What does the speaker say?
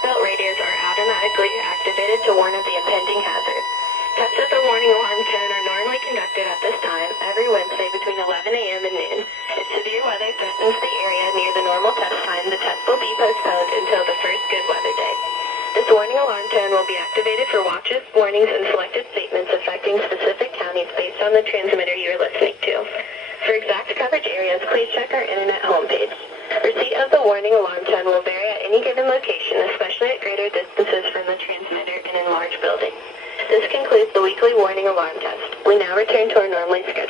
seatbelt radios are automatically activated to warn of the impending hazard. Tests of the warning alarm tone are normally conducted at this time every Wednesday between 11 a.m. and noon. If severe weather threatens the area near the normal test time, the test will be postponed until the first good weather day. This warning alarm tone will be activated for watches, warnings, and selected statements affecting specific counties based on the transmitter you are listening to. For exact coverage areas, please check our internet homepage. Receipt of the warning alarm tone will vary at any given location, especially at greater distances from the transmitter and in large buildings. This concludes the weekly warning alarm test. We now return to our normally scheduled